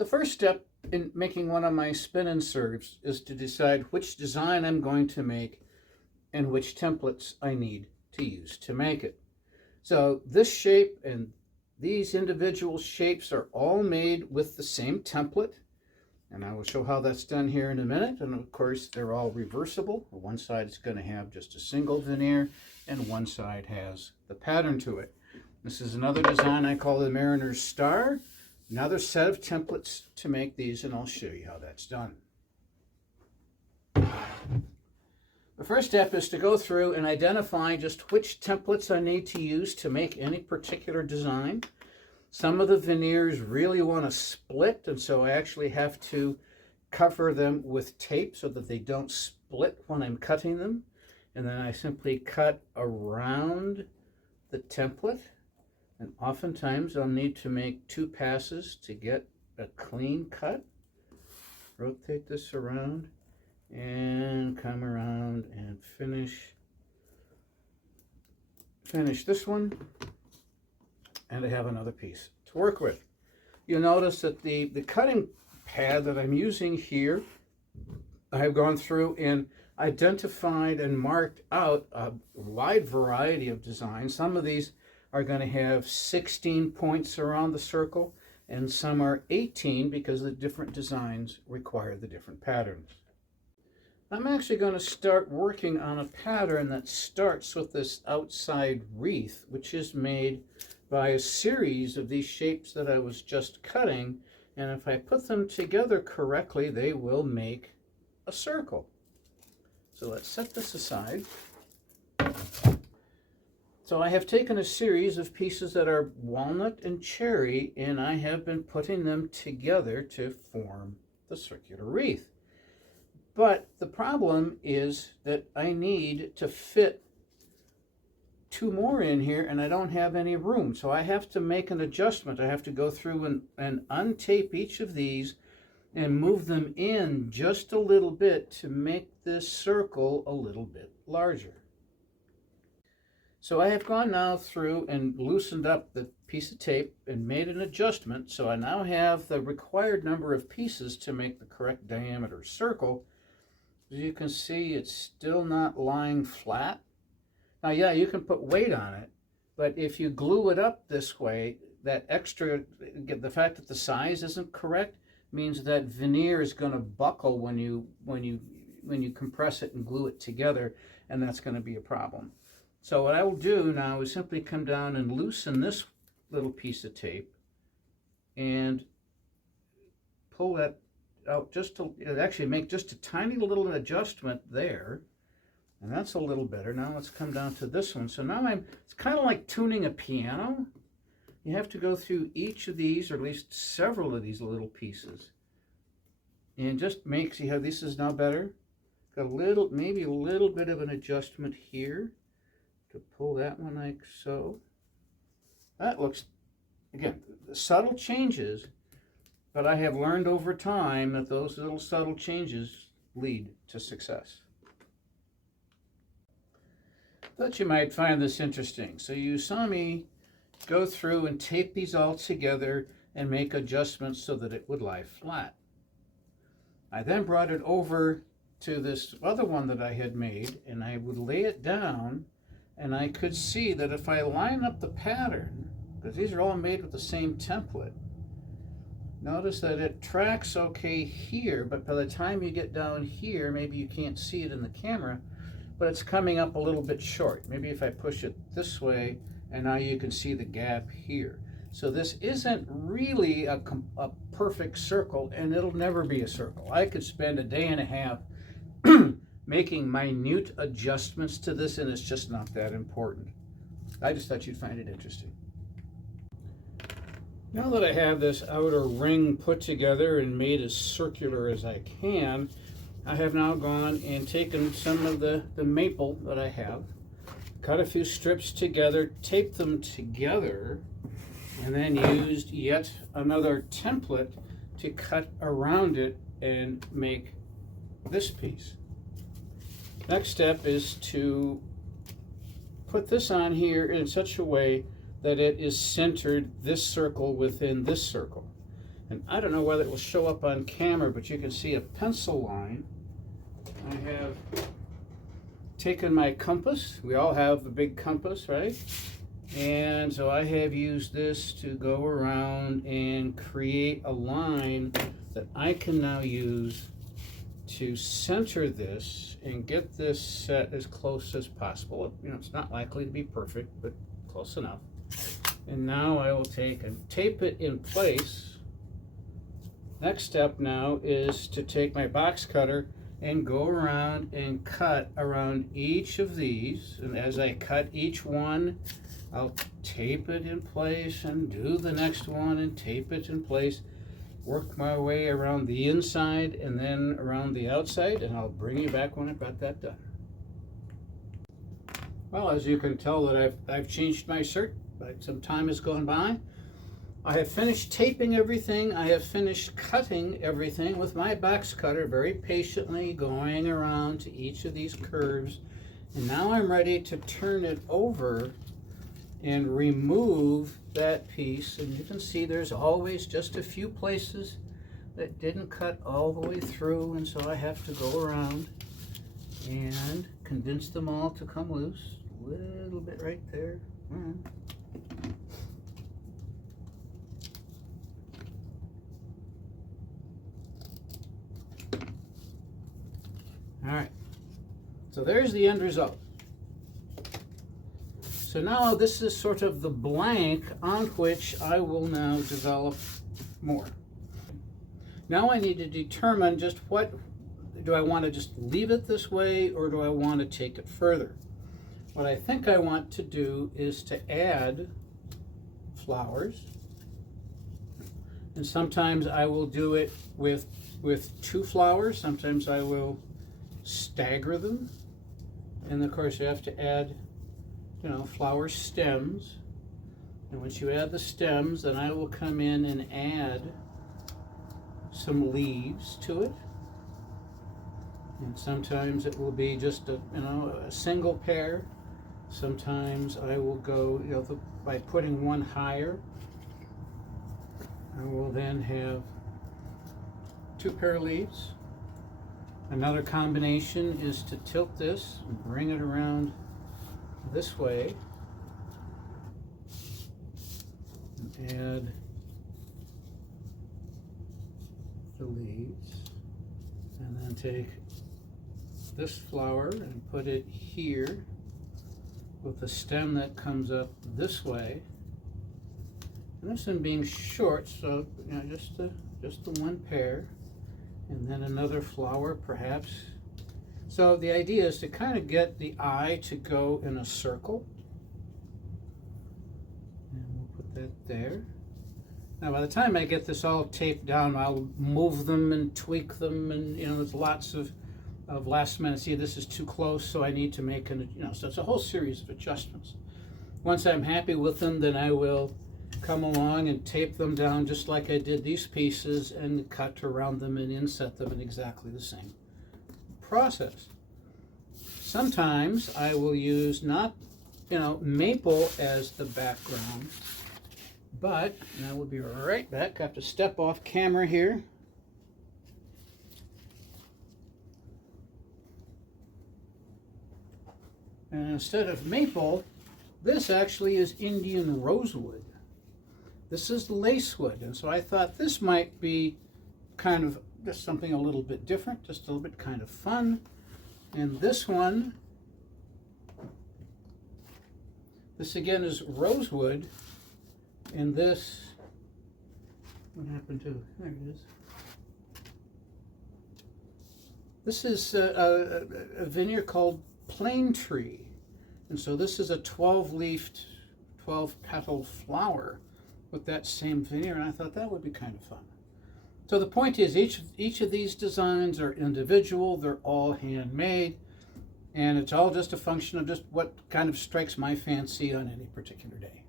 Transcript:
The first step in making one of my spin inserts is to decide which design I'm going to make and which templates I need to use to make it. So this shape and these individual shapes are all made with the same template, and I will show how that's done here in a minute. And of course, they're all reversible. One side is going to have just a single veneer, and one side has the pattern to it. This is another design I call the Mariner's Star. Another set of templates to make these, and I'll show you how that's done. The first step is to go through and identify just which templates I need to use to make any particular design. Some of the veneers really want to split, and so I actually have to cover them with tape so that they don't split when I'm cutting them. And then I simply cut around the template. And oftentimes I'll need to make 2 passes to get a clean cut. Rotate this around and come around and finish this one. And I have another piece to work with. You'll notice that the cutting pad that I'm using here, I have gone through and identified and marked out a wide variety of designs. Some of these are going to have 16 points around the circle, and some are 18 because the different designs require the different patterns. I'm actually going to start working on a pattern that starts with this outside wreath, which is made by a series of these shapes that I was just cutting, and if I put them together correctly, they will make a circle. So let's set this aside. So I have taken a series of pieces that are walnut and cherry, and I have been putting them together to form the circular wreath. But the problem is that I need to fit 2 more in here, and I don't have any room. So I have to make an adjustment. I have to go through and untape each of these and move them in just a little bit to make this circle a little bit larger. So I have gone now through and loosened up the piece of tape and made an adjustment. So I now have the required number of pieces to make the correct diameter circle. As you can see, it's still not lying flat. Now, yeah, you can put weight on it, but if you glue it up this way, that extra, the fact that the size isn't correct means that veneer is going to buckle when you compress it and glue it together, and that's going to be a problem. So what I will do now is simply come down and loosen this little piece of tape and pull that out just to actually make just a tiny little adjustment there. And that's a little better. Now let's come down to this one. So now it's kind of like tuning a piano. You have to go through each of these, or at least several of these little pieces. And just see how this is now better? Got maybe a little bit of an adjustment here to pull that one like so. That looks, again, subtle changes, but I have learned over time that those little subtle changes lead to success. Thought you might find this interesting. So you saw me go through and tape these all together and make adjustments so that it would lie flat. I then brought it over to this other one that I had made, and I would lay it down, and I could see that if I line up the pattern, because these are all made with the same template, notice that it tracks okay here, but by the time you get down here, maybe you can't see it in the camera, but it's coming up a little bit short. Maybe if I push it this way, and now you can see the gap here. So this isn't really a perfect circle, and it'll never be a circle. I could spend a day and a half making minute adjustments to this, and it's just not that important. I just thought you'd find it interesting. Now that I have this outer ring put together and made as circular as I can, I have now gone and taken some of the maple that I have, cut a few strips together, taped them together, and then used yet another template to cut around it and make this piece. Next step is to put this on here in such a way that it is centered this circle within this circle. And I don't know whether it will show up on camera, but you can see a pencil line. I have taken my compass. We all have the big compass, right? And so I have used this to go around and create a line that I can now use to center this and get this set as close as possible. You know, it's not likely to be perfect, but close enough. And now I will take and tape it in place. Next step now is to take my box cutter and go around and cut around each of these. And as I cut each one, I'll tape it in place and do the next one and tape it in place. Work my way around the inside and then around the outside, and I'll bring you back when I've got that done. Well, as you can tell that I've changed my shirt. Some time has gone by. I have finished taping everything. I have finished cutting everything with my box cutter, very patiently going around to each of these curves. And now I'm ready to turn it over and remove that piece. And you can see there's always just a few places that didn't cut all the way through, and so I have to go around and condense them all to come loose. A little bit right there. All right, so there's the end result. So now this is sort of the blank on which I will now develop more. Now I need to determine just what, do I want to just leave it this way, or do I want to take it further? What I think I want to do is to add flowers. And sometimes I will do it with 2 flowers. Sometimes I will stagger them. And of course you have to add, you know, flower stems. And once you add the stems, then I will come in and add some leaves to it. And sometimes it will be just a single pair. Sometimes I will go, by putting one higher, I will then have 2 pair of leaves. Another combination is to tilt this and bring it around this way and add the leaves, and then take this flower and put it here with the stem that comes up this way. And this one being short, so just the one pair, and then another flower perhaps. So the idea is to kind of get the eye to go in a circle. And we'll put that there. Now by the time I get this all taped down, I'll move them and tweak them, and there's lots of last minute, see, this is too close, so I need to make so it's a whole series of adjustments. Once I'm happy with them, then I will come along and tape them down just like I did these pieces and cut around them and inset them in exactly the same process. Sometimes I will use not, maple as the background, but, and I will be right back. I have to step off camera here. And instead of maple, this actually is Indian rosewood. This is lacewood, and so I thought this might be kind of just something a little bit different, just a little bit kind of fun. And this one, this again is rosewood, and this, what happened to, there it is. This is a veneer called plain tree, and so this is a 12-leafed, 12-petaled flower with that same veneer, and I thought that would be kind of fun. So the point is, each of these designs are individual, they're all handmade, and it's all just a function of just what kind of strikes my fancy on any particular day.